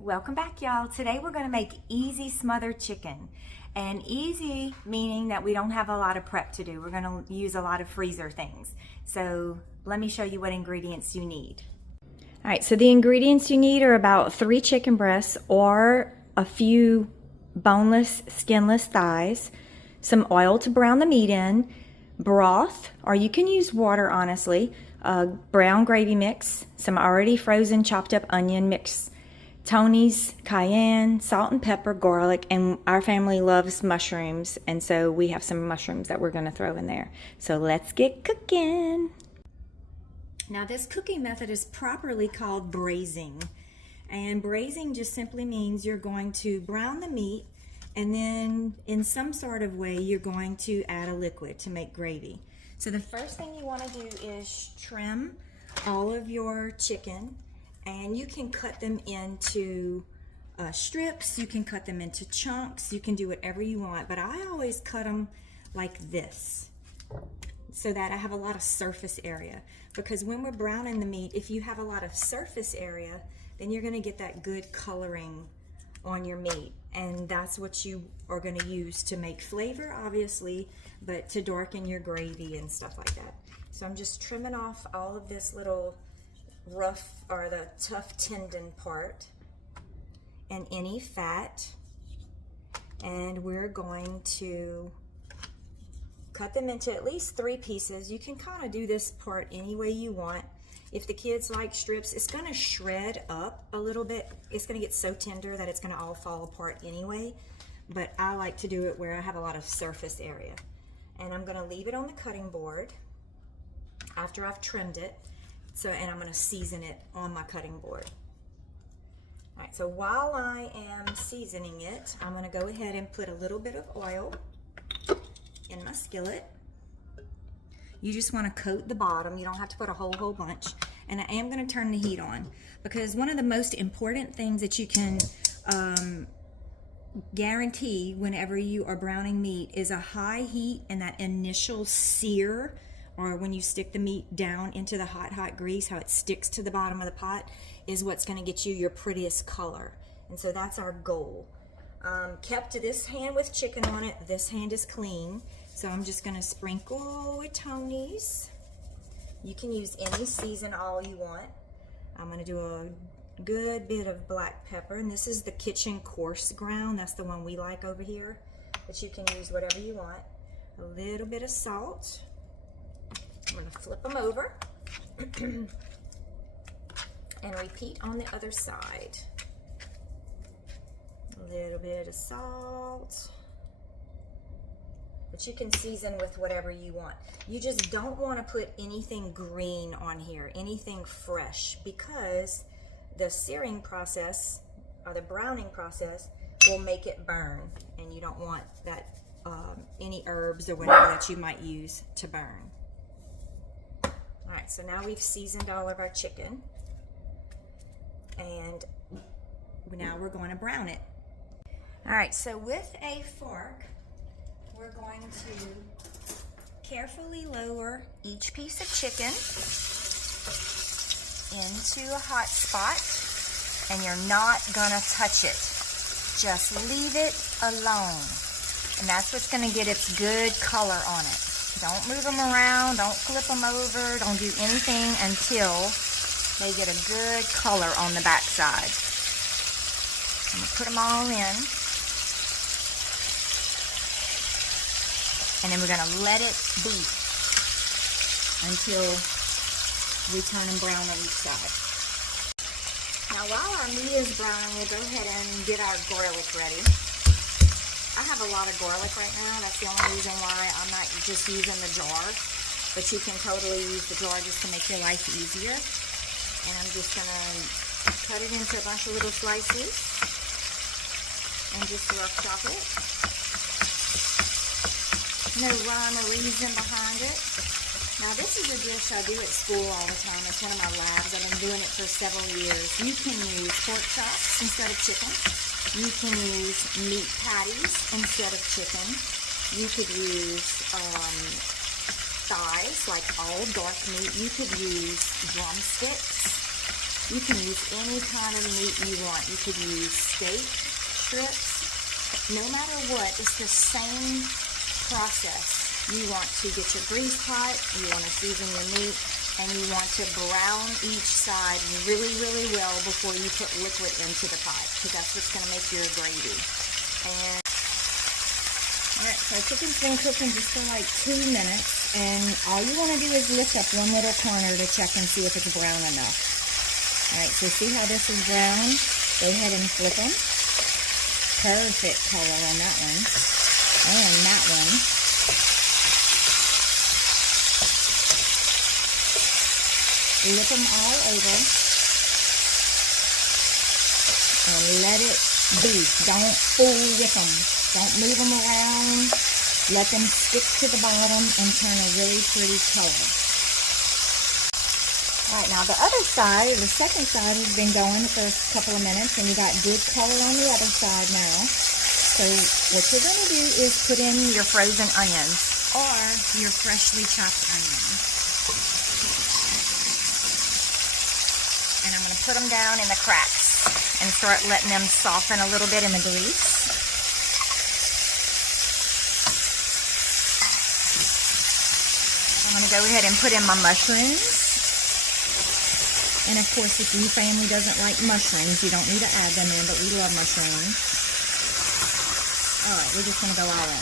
Welcome back, y'all. Today we're going to make easy smothered chicken. And easy meaning that we don't have a lot of prep to do. We're going to use a lot of freezer things. So let me show you what ingredients you need. All right, so the ingredients you need are about 3 chicken breasts or a few boneless, skinless thighs, some oil to brown the meat in, broth, or you can use water, honestly, brown gravy mix, some already frozen chopped up onion mix, Tony's cayenne, salt and pepper, garlic, and our family loves mushrooms, and so we have some mushrooms that we're going to throw in there. So let's get cooking. Now this cooking method is properly called braising, and braising just simply means you're going to brown the meat and then in some sort of way you're going to add a liquid to make gravy. So the first thing you want to do is trim all of your chicken. And you can cut them into strips, you can cut them into chunks, you can do whatever you want, but I always cut them like this so that I have a lot of surface area. Because when we're browning the meat, if you have a lot of surface area, then you're gonna get that good coloring on your meat. And that's what you are gonna use to make flavor, obviously, but to darken your gravy and stuff like that. So I'm just trimming off all of this little rough or the tough tendon part and any fat, and we're going to cut them into at least 3 pieces. You can kind of do this part any way you want. If the kids like strips, it's going to shred up a little bit. It's going to get so tender that it's going to all fall apart anyway, but I like to do it where I have a lot of surface area. And I'm going to leave it on the cutting board after I've trimmed it. And I'm going to season it on my cutting board. All right, so while I am seasoning it, I'm going to go ahead and put a little bit of oil in my skillet. You just want to coat the bottom. You don't have to put a whole bunch. And I am going to turn the heat on because one of the most important things that you can guarantee whenever you are browning meat is a high heat and that initial sear, or when you stick the meat down into the hot grease, how it sticks to the bottom of the pot, is what's gonna get you your prettiest color. And so that's our goal. Kept this hand with chicken on it, this hand is clean. So I'm just gonna sprinkle with Tony's. You can use any season all you want. I'm gonna do a good bit of black pepper, and this is the kitchen coarse ground. That's the one we like over here, but you can use whatever you want. A little bit of salt. I'm going to flip them over and repeat on the other side. A little bit of salt, but you can season with whatever you want. You just don't want to put anything green on here, anything fresh, because the searing process or the browning process will make it burn, and you don't want that any herbs or whatever that you might use to burn. All right, so now we've seasoned all of our chicken, and now we're going to brown it. All right, so with a fork, we're going to carefully lower each piece of chicken into a hot spot, and you're not gonna touch it. Just leave it alone, and that's what's gonna get its good color on it. Don't move them around, don't flip them over, don't do anything until they get a good color on the back side. I'm gonna put them all in. And then we're gonna let it be until we turn them brown on each side. Now while our meat is browning, we'll go ahead and get our garlic ready. I have a lot of garlic right now. That's the only reason why I'm not just using the jar, but you can totally use the jar just to make your life easier. And I'm just gonna cut it into a bunch of little slices and just rough chop it. No rhyme or reason behind it. Now this is a dish I do at school all the time. It's one of my labs. I've been doing it for several years. You can use pork chops instead of chicken. You can use meat patties instead of chicken. You could use thighs, like all dark meat. You could use drumsticks. You can use any kind of meat you want. You could use steak, strips, no matter what, it's the same process. You want to get your grease pot, you want to season your meat, and you want to brown each side really, really well before you put liquid into the pot, because that's what's going to make your gravy. And alright, so our chicken's been cooking just for like 2 minutes, and all you want to do is lift up one little corner to check and see if it's brown enough. Alright, so see how this is brown? Go ahead and flip them. Perfect color on that one. And that one. Flip them all over. And let it be. Don't fool with them. Don't move them around. Let them stick to the bottom and turn a really pretty color. Alright, now the other side, the second side, has been going for a couple of minutes, and you got good color on the other side now. So what you're going to do is put in your frozen onions or your freshly chopped onions. And I'm going to put them down in the cracks and start letting them soften a little bit in the grease. I'm going to go ahead and put in my mushrooms. And of course, if your family doesn't like mushrooms, you don't need to add them in, but we love mushrooms. Alright, we're just going to go all in.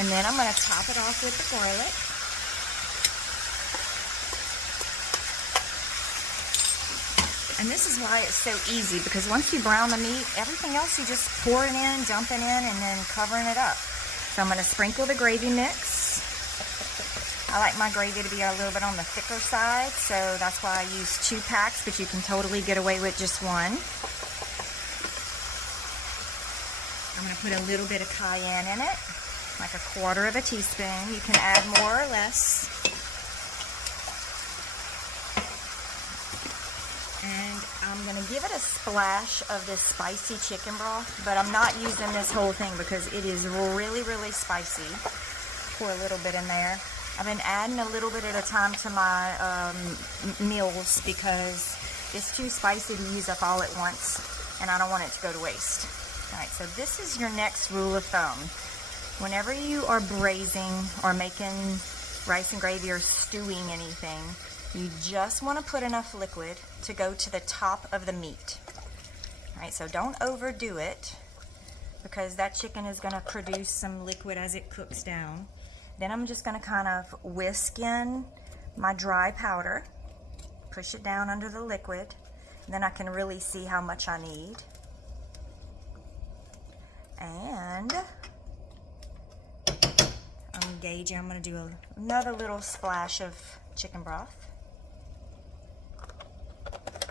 And then I'm going to top it off with the garlic. And this is why it's so easy, because once you brown the meat, everything else you just pour it in, dumping in, and then covering it up. So I'm going to sprinkle the gravy mix. I like my gravy to be a little bit on the thicker side, so that's why I use 2 packs, but you can totally get away with just 1. I'm going to put a little bit of cayenne in it, like 1/4 teaspoon. You can add more or less. And I'm going to give it a splash of this spicy chicken broth, but I'm not using this whole thing because it is really, really spicy. Pour a little bit in there. I've been adding a little bit at a time to my meals because it's too spicy to use up all at once, and I don't want it to go to waste. Alright, so this is your next rule of thumb. Whenever you are braising or making rice and gravy or stewing anything, you just want to put enough liquid to go to the top of the meat. Alright, so don't overdo it, because that chicken is going to produce some liquid as it cooks down. Then I'm just going to kind of whisk in my dry powder, push it down under the liquid, and then I can really see how much I need. And I'm gauging, I'm going to do another little splash of chicken broth.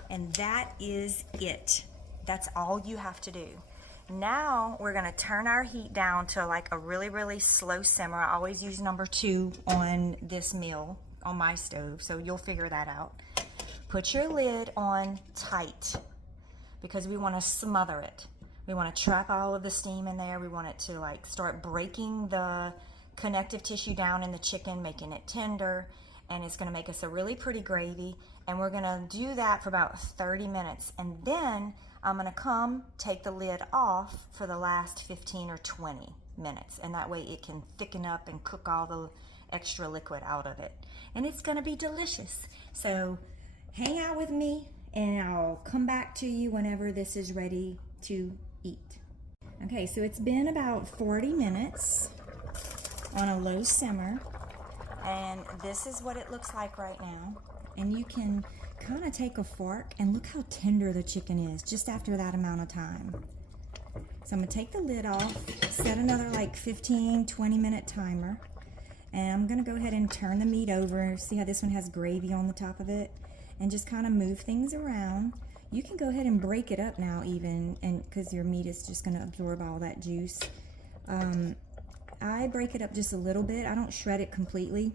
And that is it. That's all you have to do. Now we're going to turn our heat down to like a really, really slow simmer. I always use number 2 on this meal on my stove, so you'll figure that out. Put your lid on tight because we want to smother it. We want to trap all of the steam in there. We want it to like start breaking the connective tissue down in the chicken, making it tender, and it's going to make us a really pretty gravy. And we're going to do that for about 30 minutes. And then I'm going to take the lid off for the last 15 or 20 minutes. And that way it can thicken up and cook all the extra liquid out of it. And it's going to be delicious. So hang out with me and I'll come back to you whenever this is ready to eat. Okay, so it's been about 40 minutes on a low simmer. And this is what it looks like right now. And you can kind of take a fork and look how tender the chicken is just after that amount of time. So I'm going to take the lid off, set another like 15-20 minute timer, and I'm going to go ahead and turn the meat over. See how this one has gravy on the top of it? And just kind of move things around. You can go ahead and break it up now even, and because your meat is just going to absorb all that juice. I break it up just a little bit. I don't shred it completely.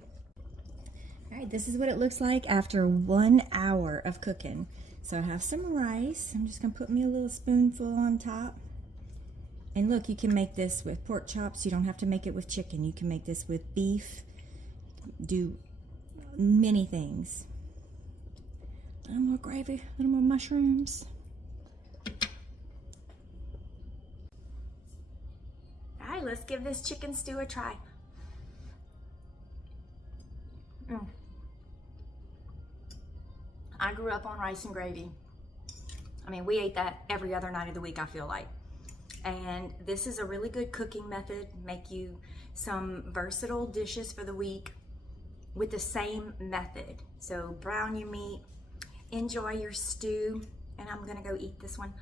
Alright, this is what it looks like after 1 hour of cooking. So I have some rice. I'm just going to put me a little spoonful on top. And look, you can make this with pork chops. You don't have to make it with chicken. You can make this with beef. Do many things. A little more gravy, a little more mushrooms. All right, let's give this chicken stew a try. I grew up on rice and gravy. I mean, we ate that every other night of the week, I feel like. And this is a really good cooking method. Make you some versatile dishes for the week with the same method. So brown your meat, enjoy your stew, and I'm gonna go eat this one.